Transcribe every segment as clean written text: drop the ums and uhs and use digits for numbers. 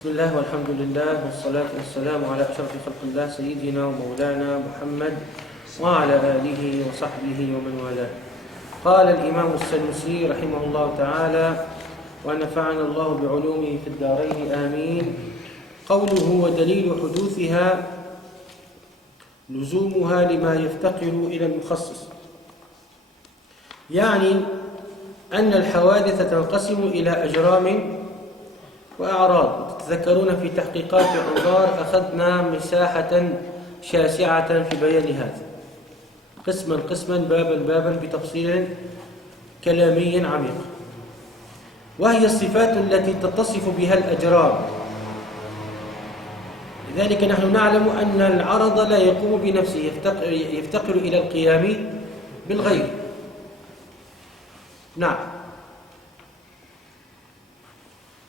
بسم الله والحمد لله والصلاة والسلام على أشرف خلق الله سيدنا ومولانا محمد وعلى آله وصحبه ومن والاه. قال الإمام السنوسي رحمه الله تعالى ونفعنا الله بعلومه في الدارين آمين. قوله ودليل حدوثها لزومها لما يفتقر إلى المخصص، يعني أن الحوادث تنقسم إلى أجرام وأعراض. تتذكرون في تحقيقات الأنظار أخذنا مساحة شاسعة في بيان هذا، قسما قسما بابا بابا بتفصيل كلامي عميق، وهي الصفات التي تتصف بها الأجرام. لذلك نحن نعلم أن العرض لا يقوم بنفسه، يفتقر إلى القيام بالغير. نعم.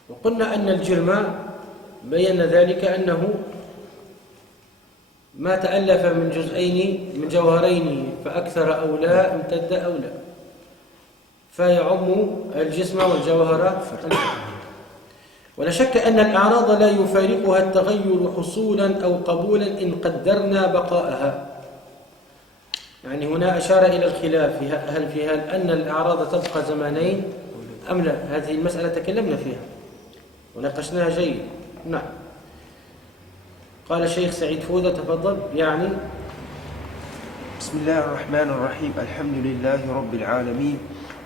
وقلنا أن الجرم بيّن ذلك أنه ما تألف من جزئين من جوهرين فأكثر أو لا امتد أو لا، فيعم الجسم والجوهر. ولا شك أن الأعراض لا يفارقها التغير حصولا أو قبولا إن قدرنا بقاءها. يعني هنا أشار إلى الخلاف هل أن الأعراض تبقى زمانين أم لا. هذه المسألة تكلمنا فيها وناقشناها جيد. نعم. قال الشيخ سعيد فودة تفضل. يعني بسم الله الرحمن الرحيم، الحمد لله رب العالمين،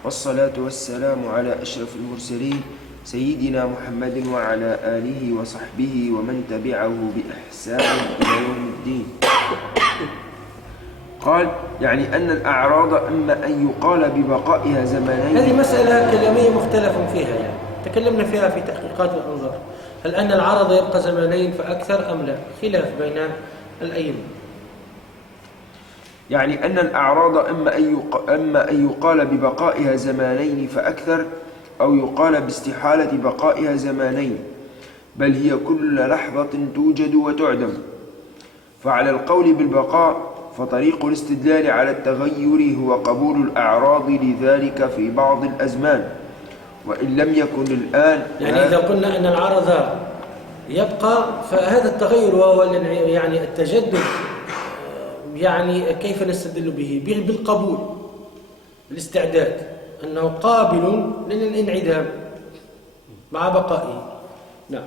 والصلاة والسلام على أشرف المرسلين سيدنا محمد وعلى آله وصحبه ومن تبعه بإحسان إلى يوم الدين. قال يعني أن الأعراض إما أن يقال ببقائها زمانين. هذه مسألة كلامية مختلف فيها، يعني تكلمنا فيها في تحقيقات الأنظار، هل أن العرض يبقى زمانين فأكثر أم لا؟ خلاف بين الأئمة. يعني أن الأعراض إما أن يقال ببقائها زمانين فأكثر، أو يقال باستحالة بقائها زمانين، بل هي كل لحظة توجد وتعدم. فعلى القول بالبقاء فطريق الاستدلال على التغير هو قبول الأعراض لذلك في بعض الأزمان وإن لم يكن الآن. يعني إذا قلنا أن العرض يبقى فهذا التغير وهو يعني التجدد، يعني كيف نستدل به؟ بالقبول، بالاستعداد، أنه قابل للانعدام مع بقائه. نعم.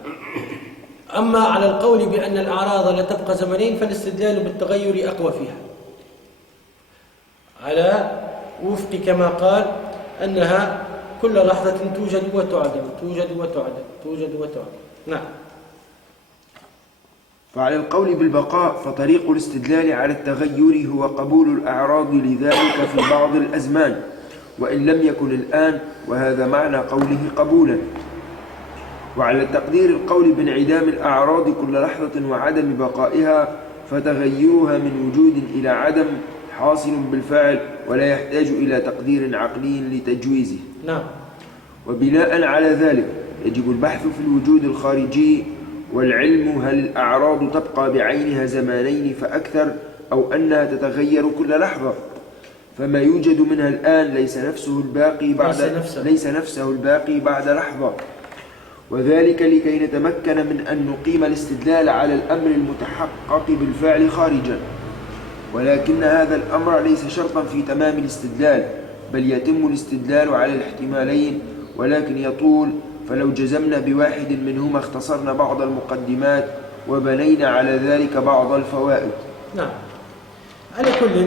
أما على القول بأن الأعراض لا تبقى زمنين فالاستدلال بالتغير أقوى فيها، على وفق كما قال أنها كل لحظة توجد وتعدم، توجد وتعدم، توجد وتعدم. نعم. فعلى القول بالبقاء فطريق الاستدلال على التغير هو قبول الأعراض لذلك في بعض الأزمان وإن لم يكن الآن، وهذا معنى قوله قبولا. وعلى تقدير القول بانعدام الأعراض كل لحظة وعدم بقائها فتغيرها من وجود إلى عدم حاصل بالفعل ولا يحتاج إلى تقدير عقلي لتجويزه. نعم. وبناء على ذلك يجب البحث في الوجود الخارجي والعلم هل الأعراض تبقى بعينها زمانين فأكثر أو أنها تتغير كل لحظة. فما يوجد منها الآن ليس نفسه الباقي بعد لحظة، وذلك لكي نتمكن من أن نقيم الاستدلال على الأمر المتحقق بالفعل خارجا. ولكن هذا الأمر ليس شرطا في تمام الاستدلال، بل يتم الاستدلال على الاحتمالين، ولكن يطول، فلو جزمنا بواحد منهما اختصرنا بعض المقدمات وبنينا على ذلك بعض الفوائد. نعم. على كل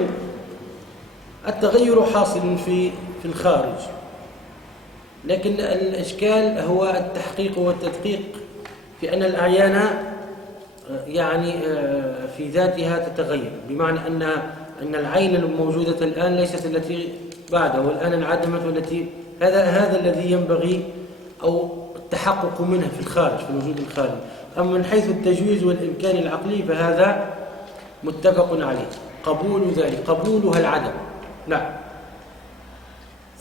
التغير حاصل في الخارج، لكن الإشكال هو التحقيق والتدقيق في أن الأعيان يعني في ذاتها تتغير، بمعنى أن العين الموجودة الآن ليست التي بعدها، والآن انعدمت، والتي هذا الذي ينبغي أو التحقق منها في الخارج، في الوجود الخارجي. أما من حيث التجويز والإمكان العقلي فهذا متفق عليه، قبول ذلك، قبولها العدم. نعم.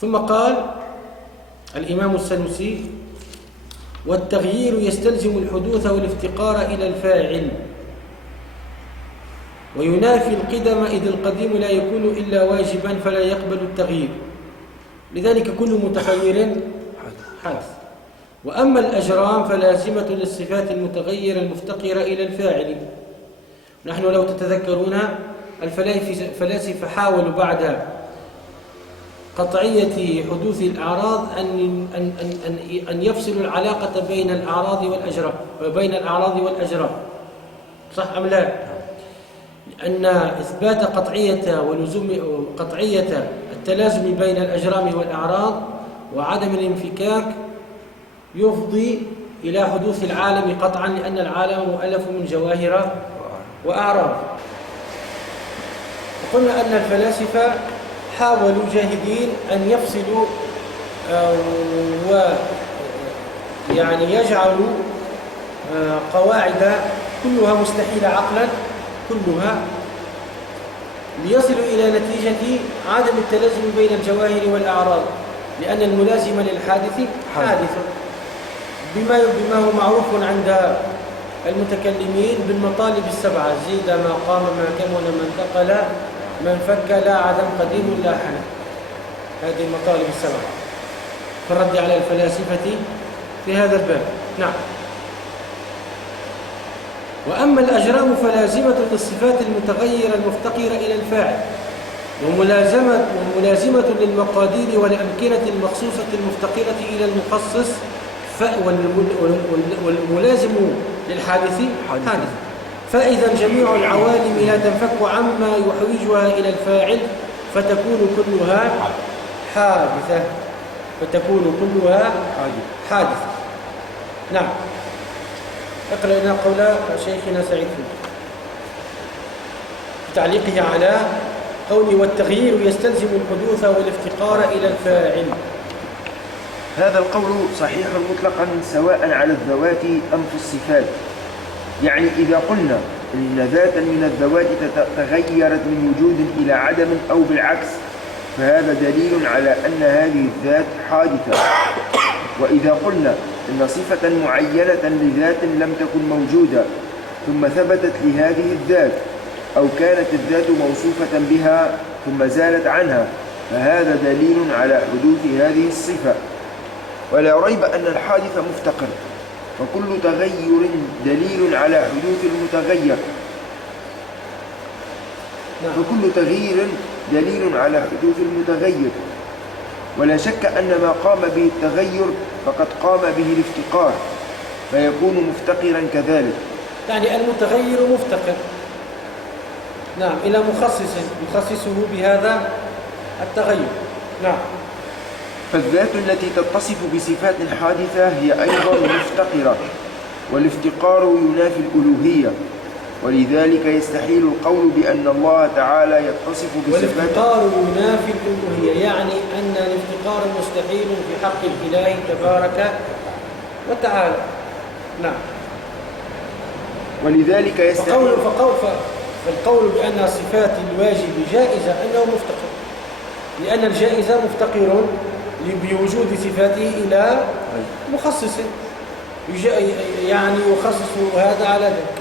ثم قال الإمام السنوسي والتغيير يستلزم الحدوث والافتقار إلى الفاعل وينافي القدم إذ القديم لا يكون إلا واجبا فلا يقبل التغيير، لذلك كل متغير حادث. وأما الأجرام فلازمة للصفات المتغيرة المفتقرة إلى الفاعل. نحن لو تتذكرون الفلاسفة حاولوا بعد قطعية حدوث الأعراض أن يفصلوا العلاقة بين الأعراض والأجرام، وبين الأعراض والأجرام، صح أم لا؟ أن إثبات قطعية التلازم بين الأجرام والأعراض وعدم الانفكاك يفضي إلى حدوث العالم قطعا، لأن العالم مؤلف من جواهر وأعراض. وقلنا أن الفلاسفة حاولوا جاهدين أن يفصلوا ويعني يجعلوا قواعد كلها مستحيلة عقلا كلها، ليصلوا إلى نتيجة عدم التلازم بين الجواهر والأعراض، لأن الملازم للحادث حادث بما هو معروف عند المتكلمين بالمطالب السبعة: زيد ما قام ما كمن من ثقل من فك لا عدم قديم لا حنى. هذه المطالب السبعة في الرد على الفلاسفة في هذا الباب. نعم. وأما الأجرام فلازمة للصفات المتغيرة المفتقرة إلى الفاعل، وملازمة للمقادير والأمكنة المخصوصة المفتقرة إلى المخصص، والملازم للحادث حادث. فإذا جميع العوالم لا تنفك عما يحوجها إلى الفاعل فتكون كلها حادثة. حادثة. نعم. اقرأ لنا قول شيخنا سعيد في تعليقه على قوله: والتغيير يستلزم الحدوث والافتقار إلى الفاعل. هذا القول صحيح مطلقا سواء على الذوات أم في الصفات. يعني إذا قلنا إن ذاتا من الذوات تغيرت من وجود إلى عدم أو بالعكس، فهذا دليل على أن هذه الذات حادثة. وإذا قلنا إن صفة معينة لذات لم تكن موجودة ثم ثبتت لهذه الذات، أو كانت الذات موصوفة بها ثم زالت عنها، فهذا دليل على حدوث هذه الصفة. ولا ريب أن الحادث مفتقر، وكل تغير دليل على حدوث المتغير. فكل تغيير دليل على حدوث المتغير، ولا شك أن ما قام به التغير فقد قام به الافتقار، فيكون مفتقرا كذلك. يعني المتغير مفتقر، نعم، إلى مخصص يخصصه بهذا التغير. نعم. فالذات التي تتصف بصفات حادثة هي أيضا مفتقرة، والافتقار ينافي الألوهية، ولذلك يستحيل القول بأن الله تعالى يتصف بصفات. والافتقار ينافي الألوهية، يعني أن الافتقار مستحيل في حق الإله تبارك وتعالى. نعم. ولذلك يستحيل فالقول بأن صفات الواجب جائزة أنه مفتقر، لأن الجائزة مفتقر بوجود صفاته إلى مخصص يعني يخصص هذا على ذلك.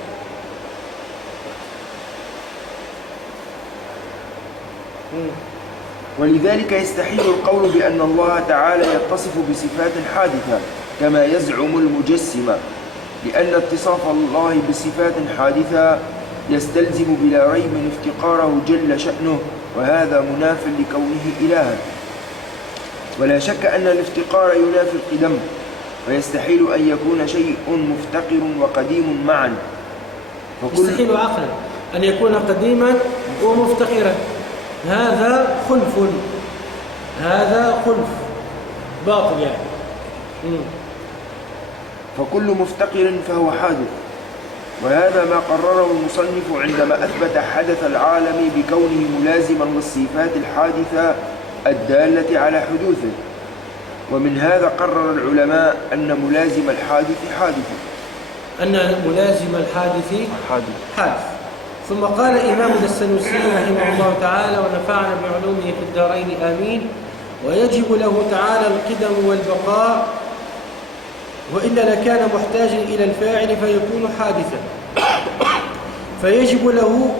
ولذلك يستحيل القول بأن الله تعالى يتصف بصفات حادثة كما يزعم المجسمة، لأن اتصاف الله بصفات حادثة يستلزم بلا ريب افتقاره جل شأنه، وهذا مناف لكونه إلها. ولا شك أن الافتقار ينافي القدم، ويستحيل أن يكون شيء مفتقر وقديم معا. يستحيل عقلا أن يكون قديما ومفتقرا، هذا خلف باطل يعني. فكل مفتقر فهو حادث، وهذا ما قرره المصنف عندما أثبت حدث العالم بكونه ملازما للصفات الحادثة الدالة على حدوثه. ومن هذا قرر العلماء أن ملازم الحادث حادث. حادث. ثم قال الإمام السنوسي رحمه الله تعالى ونفعنا بعلومه في الدارين آمين: ويجب له تعالى القدم والبقاء، وإلا لكان محتاجا إلى الفاعل فيكون حادثا، فيجب له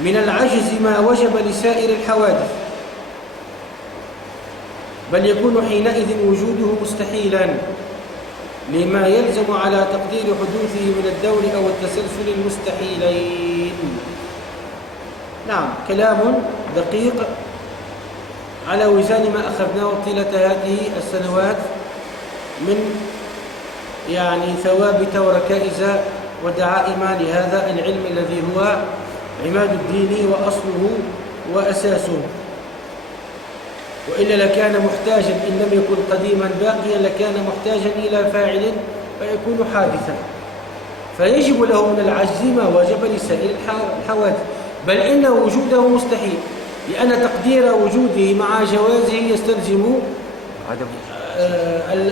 من العجز ما وجب لسائر الحوادث. بل يكون حينئذ وجوده مستحيلا لما يلزم على تقدير حدوثه من الدور أو التسلسل المستحيلين. نعم، كلام دقيق على وزان ما أخذناه طيلة هذه السنوات من ثوابت وركائز ودعائم لهذا العلم الذي هو عماد الدين وأصله وأساسه. وإلا لكان محتاجا، إن لم يكن قديما باقيا لكان محتاجا إلى فاعل فيكون حادثا، فيجب له من العجز ما وجب لسائر الحوادث، بل إن وجوده مستحيل، لأن تقدير وجوده مع جوازه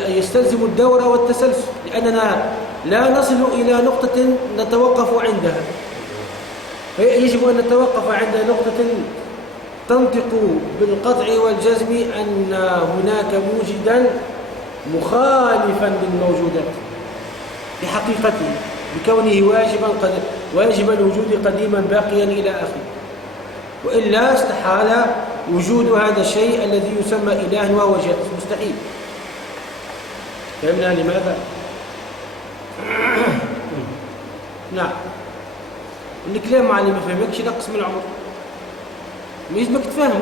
يستلزم الدور والتسلسل، لأننا لا نصل إلى نقطة نتوقف عندها، يجب أن نتوقف عند نقطة تنطق بالقطع والجزم أن هناك موجدا مخالفا للموجودات بحقيقته بكونه واجب الوجود قديما باقيا إلى آخره، وإلا استحال وجود هذا الشيء الذي يسمى إله وهو جائز مستحيل. فهمنا لماذا؟ نعم، الكلام مع اللي ما فهمكش نقص من العمر، ما يلزمك تفهمه،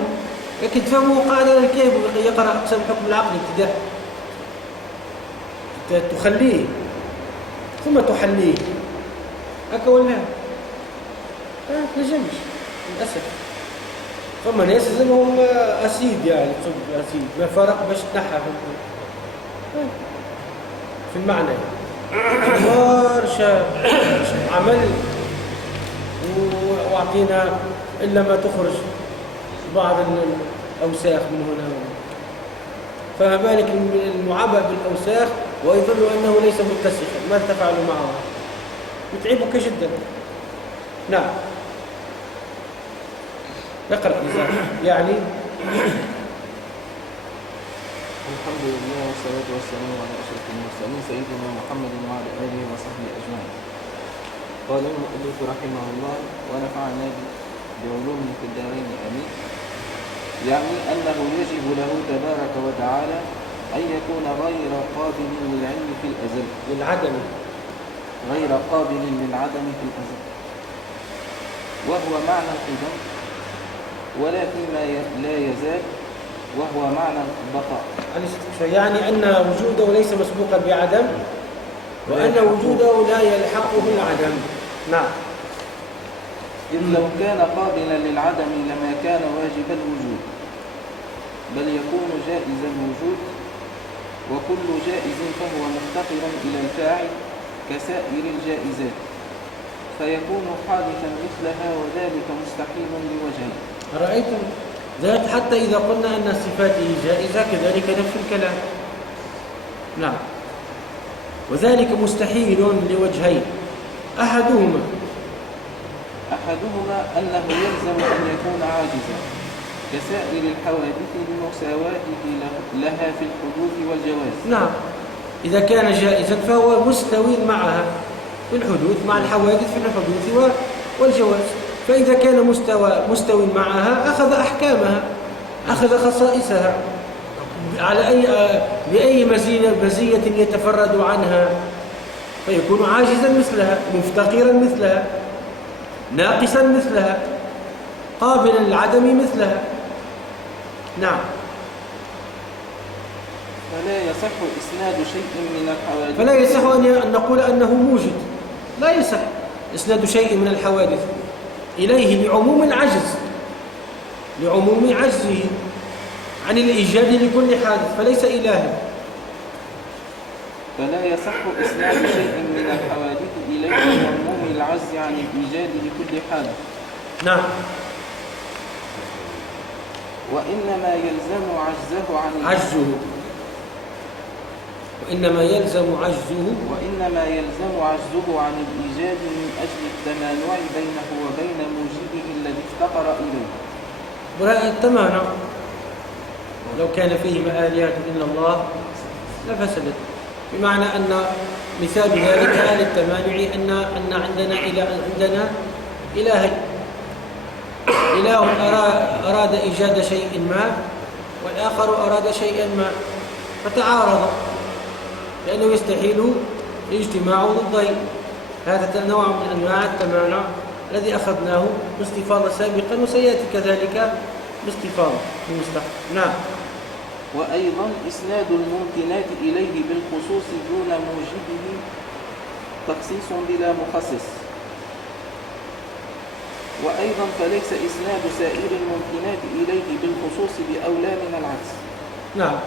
لكن تفهمه قاعدة الكيف يقرأ أقسام حكم العقل ابتداء، تخليه ثم تحليه هكا ولا لا تنجمش للأسف. فما ناس لازمهم أسيد، أسيد ما فرق باش تنحى في المعنى برشا عمل واعطينا إلا ما تخرج بعض الأوساخ من هنا وهنا، فما بالك المعبأ بالأوساخ ويظن أنه ليس متسخا، ماذا تفعل معه؟ يتعبك جدا. نعم، اقرأ يعني الحمد لله والصلاة والسلام على أشرف المرسلين سيدنا محمد وعلى آله وصحبه أجمعين. قال المؤلف رحمه الله ونفعنا بعلومه في الدارين آمين. يعني أنه يجب له تبارك وتعالى أن يكون غير قابل للعلم في الأزل، غير قابل للعدم في الأزل، وهو معنى القدم، ولكن لا يزال وهو معنى البقاء. يعني أن وجوده ليس مسبوقا بعدم، وأن وجوده لا يلحقه العدم. نعم، إذ لو كان قابلا للعدم لما كان واجب الوجود، بل يكون جائز الوجود، وكل جائز فهو مفتقر إلى الفاعل كسائر الجائزات، فيكون حادثا مثلها، وذلك مستحيل لوجهين. رأيتم ذات حتى إذا قلنا أن صفاته جائزة كذلك نفس الكلام. نعم، وذلك مستحيل لوجهين، أحدهما أنه يلزم أن يكون عاجزا كسائر الحوادث لمساواته لها في الحدوث والجواز. نعم، إذا كان جائزا فهو مستوي معها في الحدوث، مع الحوادث في الحدوث والجواز، فإذا كان مستوي معها أخذ أحكامها، أخذ خصائصها، بأي مزية يتفرد عنها، فيكون عاجزا مثلها، مفتقرا مثلها، ناقصا مثلها، قابلا للعدم مثلها. نعم، فلا يصح إسناد شيء من الحوادث، فلا يصح أن نقول أنه موجد، لا يصح إسناد شيء من الحوادث إليه لعموم عجزه عن الإيجاد لكل حادث، فليس إلها. فلا يصح إسناد شيء من الحوادث إليه لعموم العجز عن الإيجاد لكل حادث. نعم، وإنما يلزم عجزه عن الإيجاد من أجل التمانع بينه وبين موجبه الذي افتقر إليه. التمانع لو كان فيه آلهة إلا الله لفسدت، بمعنى أن مثال ذلك للتمانع أن عندنا إلهين، إله أراد إيجاد شيء ما والآخر أراد شيئا ما فتعارض، لأنه يستحيل اجتماع ضدين. هذا نوع من أنواع التمانع الذي أخذناه باستفاضة سابقا، وسيأتي كذلك باستفاضة في المستقبل. نعم. وأيضا إسناد الممكنات إليه بالخصوص دون موجبه تخصيص بلا مخصص. وأيضا فليس إسناد سائر الممكنات إليه بالخصوص بأولى من العكس. نعم.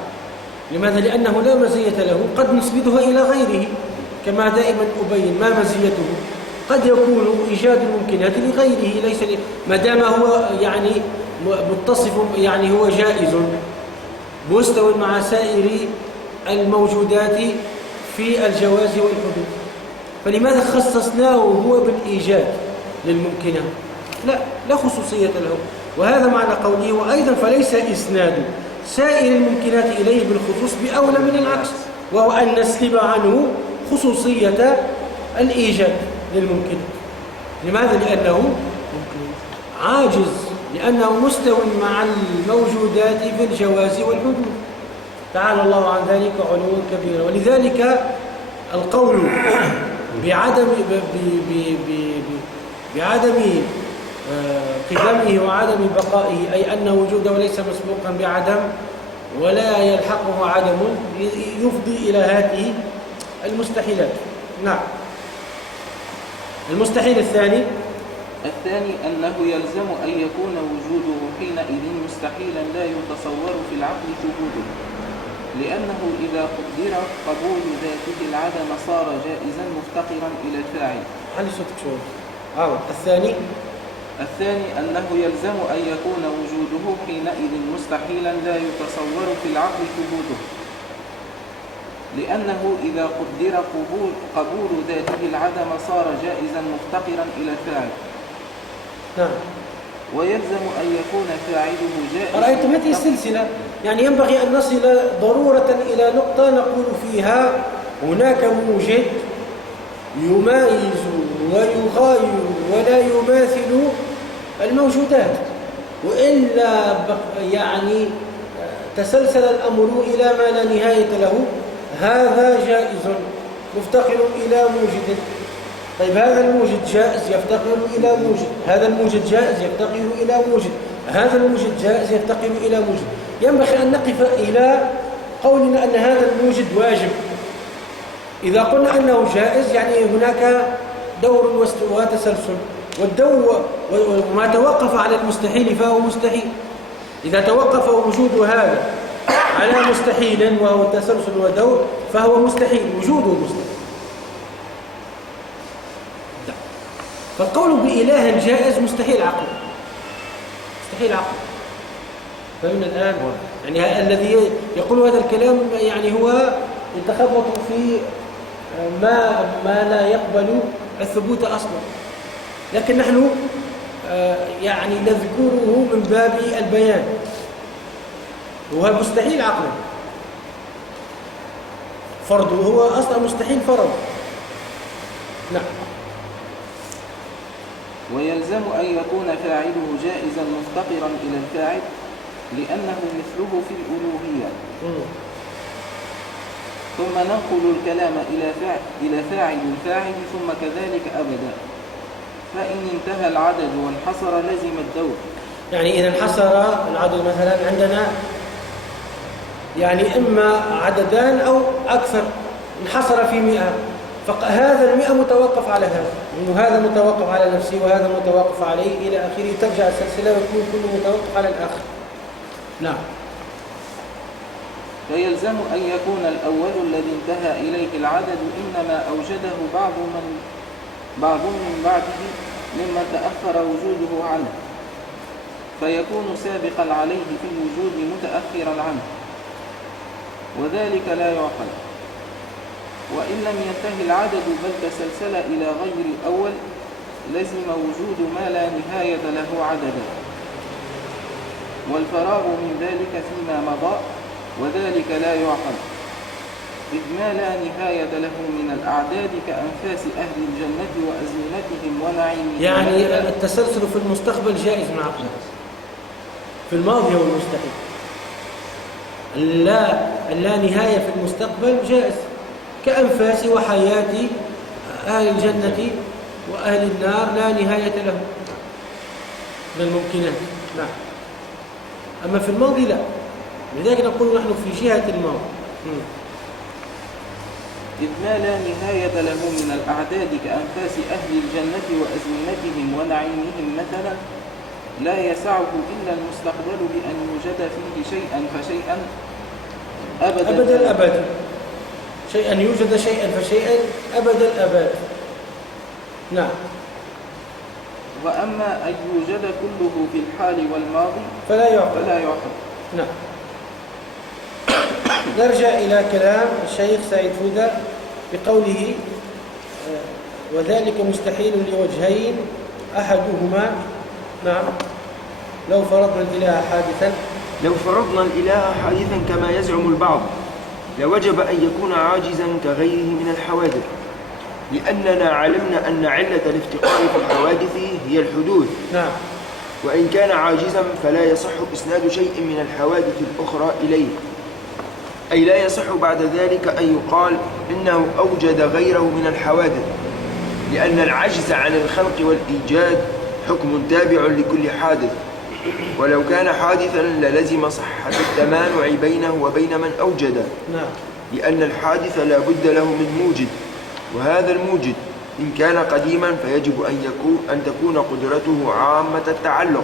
لماذا؟ لأنه لا مزية له، قد نسندها إلى غيره، كما دائما أبين ما مزيته. قد يكون إيجاد الممكنات لغيره، ليس ما دام هو يعني متصف، يعني هو جائز مستوى مع سائر الموجودات في الجواز والحدوث، فلماذا خصصناه هو بالإيجاد للممكنات؟ لا خصوصية له. وهذا معنى قوله وأيضا فليس إسناد سائر الممكنات إليه بالخصوص بأولى من العكس، وهو أن نسلب عنه خصوصية الإيجاد للممكن. لماذا؟ لأنه عاجز، لأنه مستوى مع الموجودات في الجواز والحدوث، تعالى الله عن ذلك علوا كبيرا. ولذلك القول بعدم قدمه وعدم بقائه، أي أن وجوده ليس مسبوقا بعدم ولا يلحقه عدم، يفضي إلى هذه المستحيلات. نعم. المستحيل الثاني أنه يلزم أن يكون وجوده حينئذ مستحيلا لا يتصور في العقل ثبوته، لأنه إذا قدر قبول ذاته العدم صار جائزا مفتقرا إلى الفاعل. علي صوتك شوي. الثاني أنه يلزم أن يكون وجوده حينئذ مستحيلا لا يتصور في العقل ثبوته، لأنه إذا قدر قبول ذاته العدم صار جائزا مفتقرا إلى الفاعل. نعم. ويلزم أن يكون فاعله جائزا. رأيتم هذه السلسلة؟ يعني ينبغي أن نصل ضرورة إلى نقطة نقول فيها هناك موجد يمايز ويغاير ولا يماثل الموجودات، وإلا يعني تسلسل الأمر إلى ما لا نهاية له. هذا جائز مفتقر إلى موجد، طيب هذا الموجد جائز يفتقر إلى موجد، هذا الموجد جائز يفتقر إلى موجد، هذا الموجد جائز يفتقر إلى موجد. ينبغي أن نقف إلى قولنا أن هذا الموجد واجب. إذا قلنا أنه جائز يعني هناك دور وتسلسل، والدور وما توقف على المستحيل فهو مستحيل. إذا توقف وجود هذا على مستحيل وهو تسلسل ودور فهو مستحيل، وجوده مستحيل. فالقول بإله جائز مستحيل عقل، مستحيل عقل. فمن الآن يعني الذي يقول هذا الكلام يعني هو يتخبط في ما لا يقبل الثبوت أصلا، لكن نحن يعني نذكره من باب البيان. وهو مستحيل عقلا، فرضه هو أصلا مستحيل فرض. نعم. ويلزم أن يكون فاعله جائزا مفتقرا إلى الفاعل، لأنه مثله في الألوهية. ثم ننقل الكلام إلى فاعل الفاعل ثم كذلك أبدا. فإن انتهى العدد وانحصر لزم الدور. يعني إذا انحصر العدد مثلا عندنا يعني إما عددان أو أكثر، انحصر في 100، فهذا 100 متوقف على هذا، وهذا متوقف على نفسه وهذا متوقف عليه إلى آخره، ترجع السلسلة ويكون كله متوقف على الآخر. نعم. فيلزم أن يكون الأول الذي انتهى إليه العدد إنما أوجده بعض من بعده ممن تأخر وجوده عنه، فيكون سابقا عليه في الوجود متأخرا عنه، وذلك لا يعقل. وإن لم ينتهي العدد بل تسلسل إلى غير الأول لزم وجود ما لا نهاية له عددا، والفراغ من ذلك فيما مضى، وذلك لا يعقل، إذ ما لا نهاية له من الأعداد كأنفاس أهل الجنة وأزمنتهم ونعيمهم. يعني التسلسل في المستقبل جائز مع عقله، في الماضي والمستقبل. اللا نهاية في المستقبل جائز، كأنفاس وحياة أهل الجنة وأهل النار لا نهاية لهم من الممكنات. نعم. أما في الماضي لا، لذلك نقول نحن في جهة الماضي. إذ ما لا نهاية له من الأعداد كأنفاس أهل الجنة وأزمنتهم ونعيمهم مثلا، لا يسعه إلا المستقبل بأن يوجد فيه شيئا فشيئا أبد الأبد، شيئا يوجد شيئا فشيئا أبد الأبد. نعم. وأما أن يوجد كله في الحال والماضي فلا يعقل. نعم. نرجع إلى كلام الشيخ سعيد فودة بقوله وذلك مستحيل لوجهين أحدهما. نعم. لو فرضنا الإله حادثا كما يزعم البعض لوجب أن يكون عاجزا كغيره من الحوادث، لأننا علمنا أن علة الافتقار في الحوادث هي الحدوث. نعم. وإن كان عاجزا فلا يصح إسناد شيء من الحوادث الأخرى إليه، أي لا يصح بعد ذلك أن يقال إنه أوجد غيره من الحوادث، لأن العجز عن الخلق والإيجاد حكم تابع لكل حادث، ولو كان حادثا للزم صحة التمانع بينه وبين من أوجده. لأن الحادث لا بد له من موجد، وهذا الموجد إن كان قديما فيجب أن تكون قدرته عامة التعلق،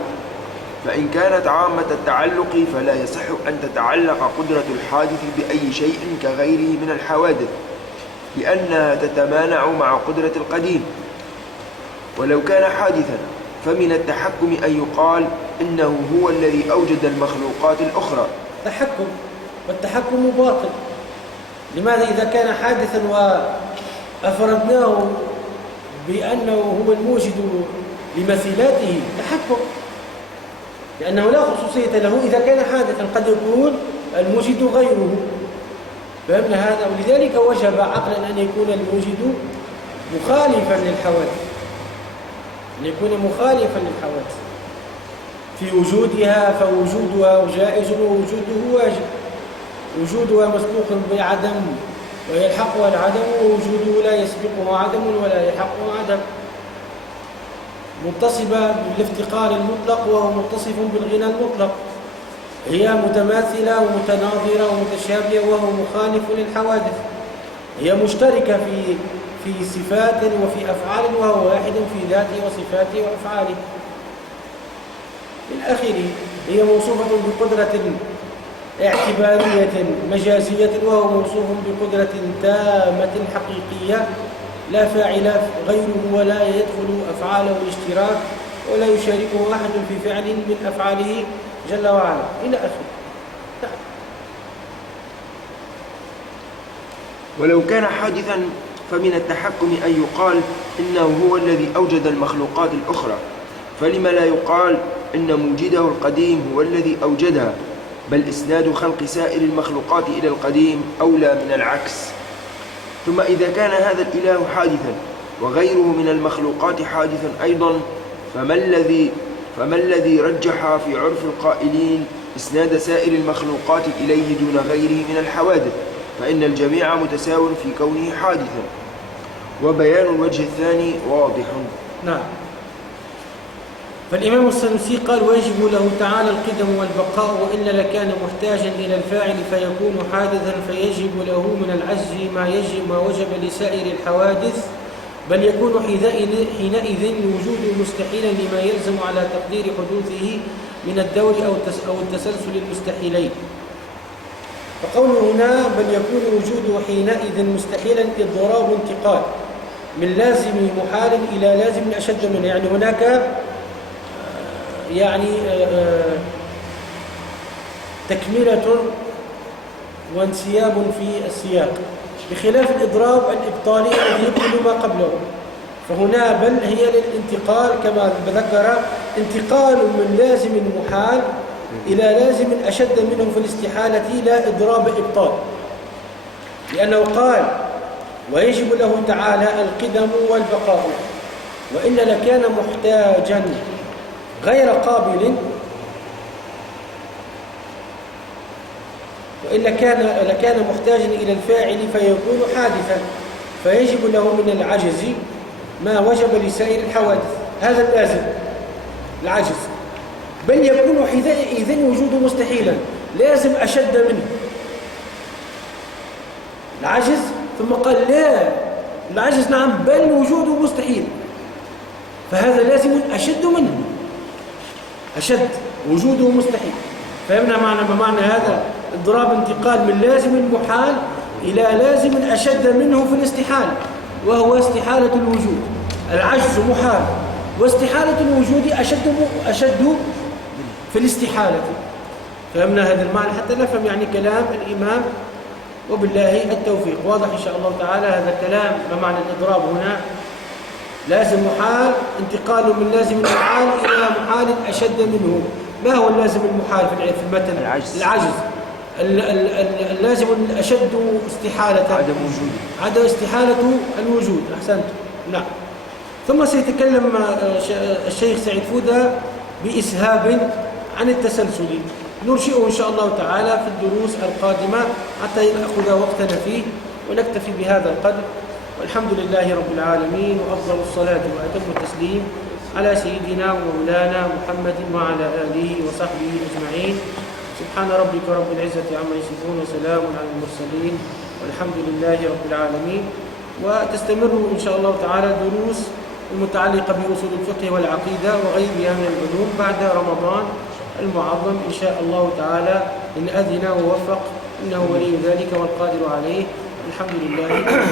فإن كانت عامة التعلق فلا يصح أن تتعلق قدرة الحادث بأي شيء كغيره من الحوادث، لأنها تتمانع مع قدرة القديم. ولو كان حادثا فمن التحكم أن يقال إنه هو الذي أوجد المخلوقات الأخرى. تحكم، والتحكم باطل. لماذا إذا كان حادثا وأفردناه بأنه هو الموجد لمثيلاته؟ تحكم، لأنه لا خصوصية له إذا كان حادثا، قد يكون الموجد غيره. فهمنا هذا؟ ولذلك وجب عقلا أن يكون الموجد مخالفا للحوادث، أن يكون مخالفا للحوادث في وجودها، فوجودها جائز ووجوده واجب. وجودها مسبوق بعدم ويلحقها العدم، ووجوده لا يسبقه عدم ولا يلحقه عدم. متصفة بالافتقار المطلق وهو متصف بالغنى المطلق، هي متماثلة ومتناظرة ومتشابهة وهو مخالف للحوادث. هي مشتركة في صفات وفي أفعال وهو واحد في ذاته وصفاته وأفعاله الآخر. هي موصوفة بقدرة اعتبارية مجازية وهو موصوف بقدرة تامة حقيقية لا فاعل غيره ولا يدخل أفعاله الاشتراك ولا يشاركه أحد في فعل من أفعاله جل وعلا إلى آخره. ولو كان حادثا فمن التحكم أن يقال إنه هو الذي أوجد المخلوقات الأخرى، فلما لا يقال إن موجده القديم هو الذي أوجدها، بل إسناد خلق سائر المخلوقات إلى القديم أولى من العكس. ثم إذا كان هذا الإله حادثا وغيره من المخلوقات حادثا أيضا، فما الذي رجح في عرف القائلين إسناد سائر المخلوقات إليه دون غيره من الحوادث؟ فإن الجميع متساو في كونه حادثا. وبيان الوجه الثاني واضح. نعم. فالإمام السنوسي قال ويجب له تعالى القدم والبقاء، وإلا لكان محتاجا إلى الفاعل فيكون حادثا، فيجب له من العجز ما وجب لسائر الحوادث، بل يكون حينئذ وجود مستحيلا لما يلزم على تقدير حدوثه من الدور أو التسلسل المستحيلين. فقوله هنا بل يكون وجوده حينئذ مستحيلا إضراب انتقال من لازم محال إلى لازم أشد منه، يعني هناك تكملة وانسياب في السياق، بخلاف الإضراب الإبطالي الذي يبطل ما قبله. فهنا بل هي للانتقال كما ذكر، انتقال من لازم محال إلى لازم أشد منه في الاستحالة، لا إضراب إبطال، لأنه قال ويجب له تعالى القدم والبقاء، وإلا لكان محتاجا غير قابل وإلا لكان محتاجا إلى الفاعل فيكون حادثا، فيجب له من العجز ما وجب لسائر الحوادث. هذا اللازم العجز، بل يكون إذن وجوده مستحيلا، لازم أشد منه العجز. ثم قال لا، العجز نعم بل وجوده مستحيل، فهذا لازم أشد منه، أشد وجوده مستحيل. فهمنا معنى هذا اضراب انتقال من لازم المحال إلى لازم أشد منه في الاستحال، وهو استحالة الوجود. العجز محال، واستحالة الوجود أشد في الاستحالة. فهمنا هذا المعنى حتى نفهم يعني كلام الإمام، وبالله التوفيق. واضح إن شاء الله تعالى هذا الكلام. ما معنى الإضراب هنا؟ لازم محال، انتقال من لازم المحال إلى محال أشد منه. ما هو اللازم المحال في المتن؟ العجز. اللازم الأشد استحالة عدم استحالة الوجود. أحسنت، نعم. ثم سيتكلم الشيخ سعيد فودة بإسهاب عن التسلسل، نرشئه إن شاء الله تعالى في الدروس القادمة حتى نأخذ وقتنا فيه، ونكتفي بهذا القدر. والحمد لله رب العالمين، وأفضل الصلاة وأتم التسليم على سيدنا ومولانا محمد وعلى آله وصحبه أجمعين. سبحان ربك رب العزة عما يصفون، وسلام على المرسلين، والحمد لله رب العالمين. وتستمر إن شاء الله تعالى دروس المتعلقة بأصول الفقه والعقيدة وغيرها من العلوم بعد رمضان المعظم إن شاء الله تعالى، إن أذن ووفق، إنه ولي ذلك والقادر عليه. الحمد لله.